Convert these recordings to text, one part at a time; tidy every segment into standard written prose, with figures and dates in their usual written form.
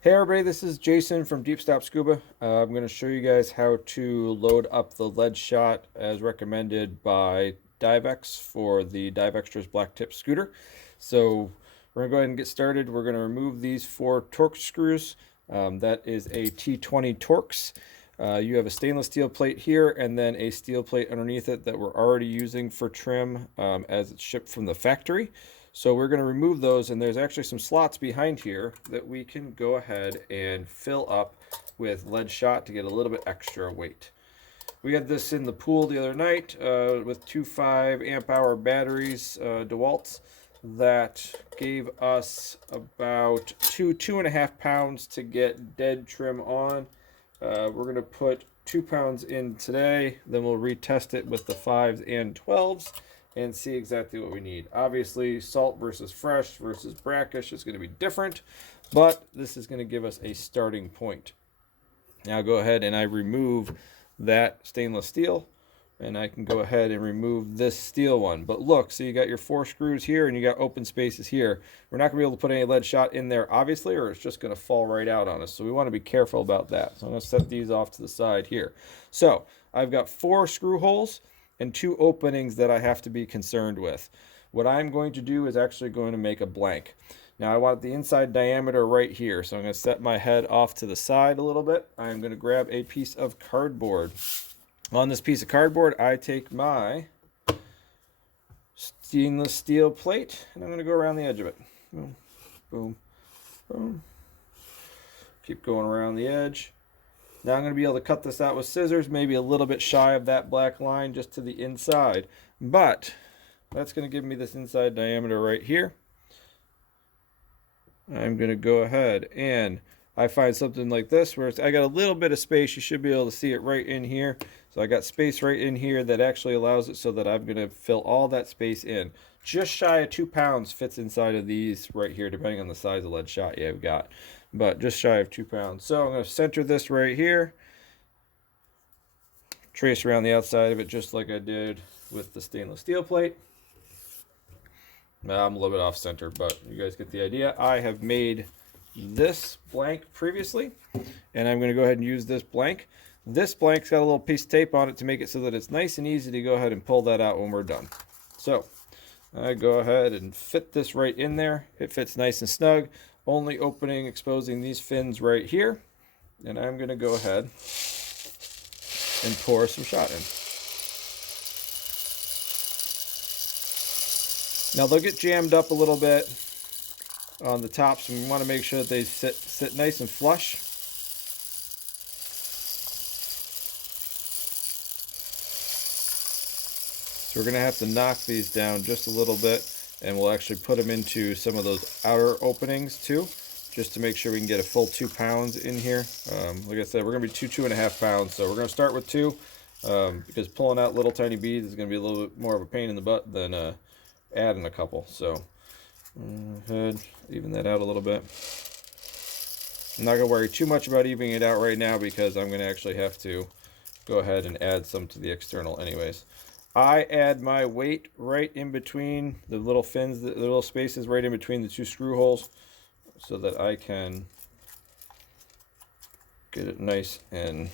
Hey everybody, this is Jason from Deep Stop Scuba. I'm going to show you guys how to load up the lead shot as recommended by Dive X for the Dive Xtras Blacktip scooter. So we're going to go ahead and get started. We're going to remove these 4 Torx screws. That is a T20 Torx. You have a stainless steel plate here and then a steel plate underneath it that we're already using for trim as it's shipped from the factory. So we're going to remove those, and there's actually some slots behind here that we can go ahead and fill up with lead shot to get a little bit extra weight. We had this in the pool the other night with 2 5 amp hour batteries, DeWalt's, that gave us about 2.5 pounds to get dead trim on. We're going to put 2 pounds in today, then we'll retest it with the 5s and 12s and see exactly what we need. Obviously, salt versus fresh versus brackish is going to be different, but this is going to give us a starting point. Now go ahead and I remove that stainless steel, and I can go ahead and remove this steel one. But look, so you got your 4 screws here and you got open spaces here. We're not going to be able to put any lead shot in there, obviously, or it's just going to fall right out on us. So we want to be careful about that. So I'm going to set these off to the side here. So I've got 4 screw holes and 2 openings that I have to be concerned with. What I'm going to do is actually going to make a blank. Now I want the inside diameter right here, so I'm going to set my head off to the side a little bit. I'm going to grab a piece of cardboard. On this piece of cardboard, I take my stainless steel plate, and I'm going to go around the edge of it. Boom, boom, boom. Keep going around the edge. Now I'm going to be able to cut this out with scissors, maybe a little bit shy of that black line just to the inside. But that's going to give me this inside diameter right here. I'm going to go ahead and I find something like this where I got a little bit of space. You should be able to see it right in here. So I got space right in here that actually allows it so that I'm going to fill all that space in. Just shy of 2 pounds fits inside of these right here, depending on the size of lead shot you've got. But just shy of 2 pounds. So I'm going to center this right here. Trace around the outside of it just like I did with the stainless steel plate. I'm a little bit off center, but you guys get the idea. I have made this blank previously, and I'm going to go ahead and use this blank. This blank's got a little piece of tape on it to make it so that it's nice and easy to go ahead and pull that out when we're done. So I go ahead and fit this right in there. It fits nice and snug, only opening exposing these fins right here. And I'm going to go ahead and pour some shot in. Now they'll get jammed up a little bit on the tops, and we want to make sure that they sit nice and flush. So we're going to have to knock these down just a little bit, and we'll actually put them into some of those outer openings too, just to make sure we can get a full 2 pounds in here. Like I said, we're going to be 2.5 pounds, so we're going to start with 2 because pulling out little tiny beads is going to be a little bit more of a pain in the butt than adding a couple. So ahead, even that out a little bit. I'm not going to worry too much about evening it out right now because I'm going to actually have to go ahead and add some to the external anyways. I add my weight right in between the little fins, the little spaces right in between the 2 screw holes so that I can get it nice and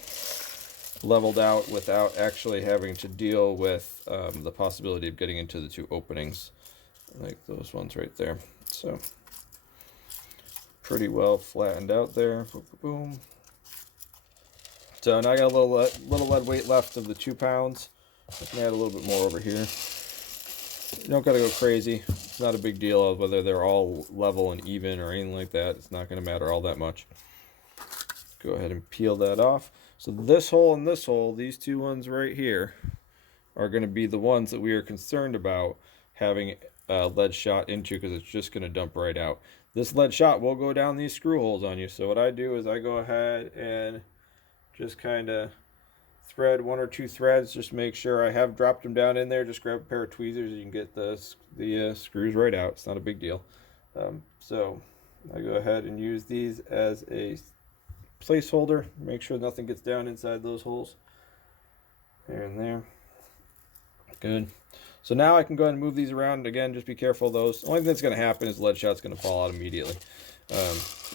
leveled out without actually having to deal with the possibility of getting into the 2 openings like those ones right there. So pretty well flattened out there. Boom, boom. So now I got a little lead weight left of the 2 pounds. I can add a little bit more over here. You don't gotta go crazy. It's not a big deal of whether they're all level and even or anything like that. It's not gonna matter all that much. Go ahead and peel that off. So this hole and this hole, these 2 ones right here, are going to be the ones that we are concerned about having lead shot into because it's just going to dump right out. This lead shot will go down these screw holes on you. So what I do is I go ahead and just kind of thread 1 or 2 threads. Just make sure I have dropped them down in there. Just grab a pair of tweezers. You can get the screws right out. It's not a big deal. So I go ahead and use these as a placeholder. Make sure nothing gets down inside those holes. There and there. Good. So now I can go ahead and move these around. Again, just be careful of those. The only thing that's going to happen is the lead shot's going to fall out immediately.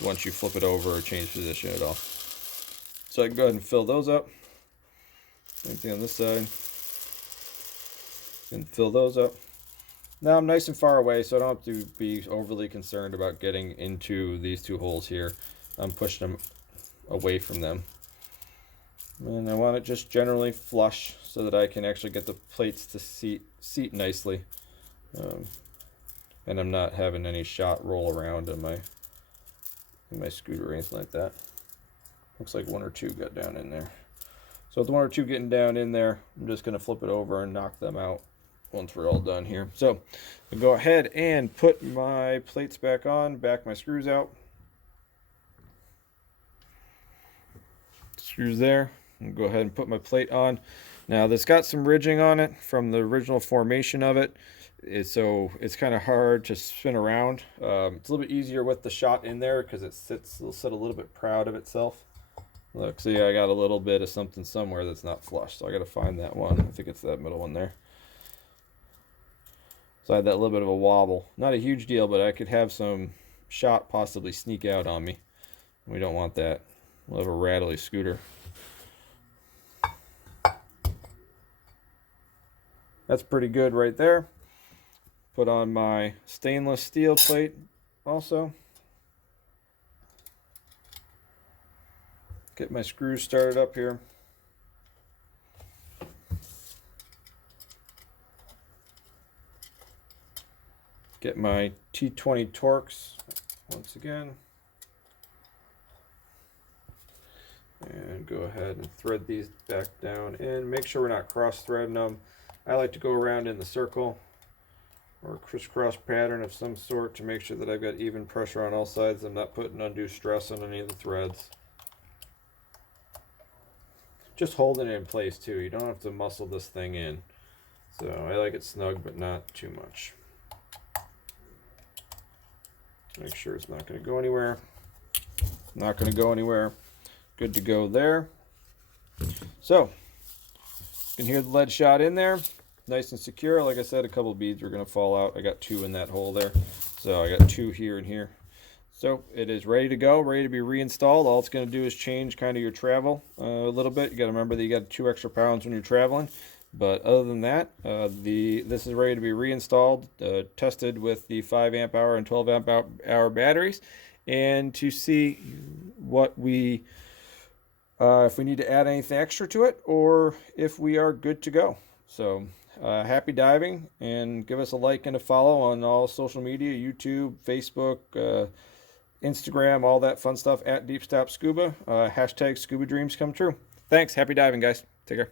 once you flip it over or change position at all. So I can go ahead and fill those up. Same thing on this side. And fill those up. Now I'm nice and far away, so I don't have to be overly concerned about getting into these two holes here. I'm pushing them away from them. And I want it just generally flush so that I can actually get the plates to seat nicely. And I'm not having any shot roll around in my scooter or anything like that. Looks like one or two got down in there. So with one or two getting down in there, I'm just going to flip it over and knock them out once we're all done here. So I'll go ahead and put my plates back on, back my screws out. Screws there. I'll go ahead and put my plate on. Now this got some ridging on it from the original formation of it. So it's kind of hard to spin around. It's a little bit easier with the shot in there because it'll sit a little bit proud of itself. Look, see, I got a little bit of something somewhere that's not flush, so I got to find that one. I think it's that middle one there. So I had that little bit of a wobble. Not a huge deal, but I could have some shot possibly sneak out on me. We don't want that. We'll have a rattly scooter. That's pretty good right there. Put on my stainless steel plate also. Get my screws started up here. Get my T20 Torx once again. And go ahead and thread these back down in. Make sure we're not cross-threading them. I like to go around in the circle or crisscross pattern of some sort to make sure that I've got even pressure on all sides. I'm not putting undue stress on any of the threads. Just holding it in place too. You don't have to muscle this thing in. So I like it snug, but not too much. Make sure it's not going to go anywhere. Not going to go anywhere. Good to go there. So you can hear the lead shot in there. Nice and secure. Like I said, a couple of beads are going to fall out. I got two in that hole there. So I got two here and here. So it is ready to go, ready to be reinstalled. All it's going to do is change kind of your travel a little bit. You got to remember that you got 2 extra pounds when you're traveling. But other than that, this is ready to be reinstalled, tested with the 5 amp hour and 12 amp hour batteries, and to see what if we need to add anything extra to it or if we are good to go. So happy diving, and give us a like and a follow on all social media, YouTube, Facebook, Instagram, all that fun stuff at DeepStop Scuba. Hashtag Scuba Dreams Come True. Thanks. Happy diving, guys. Take care.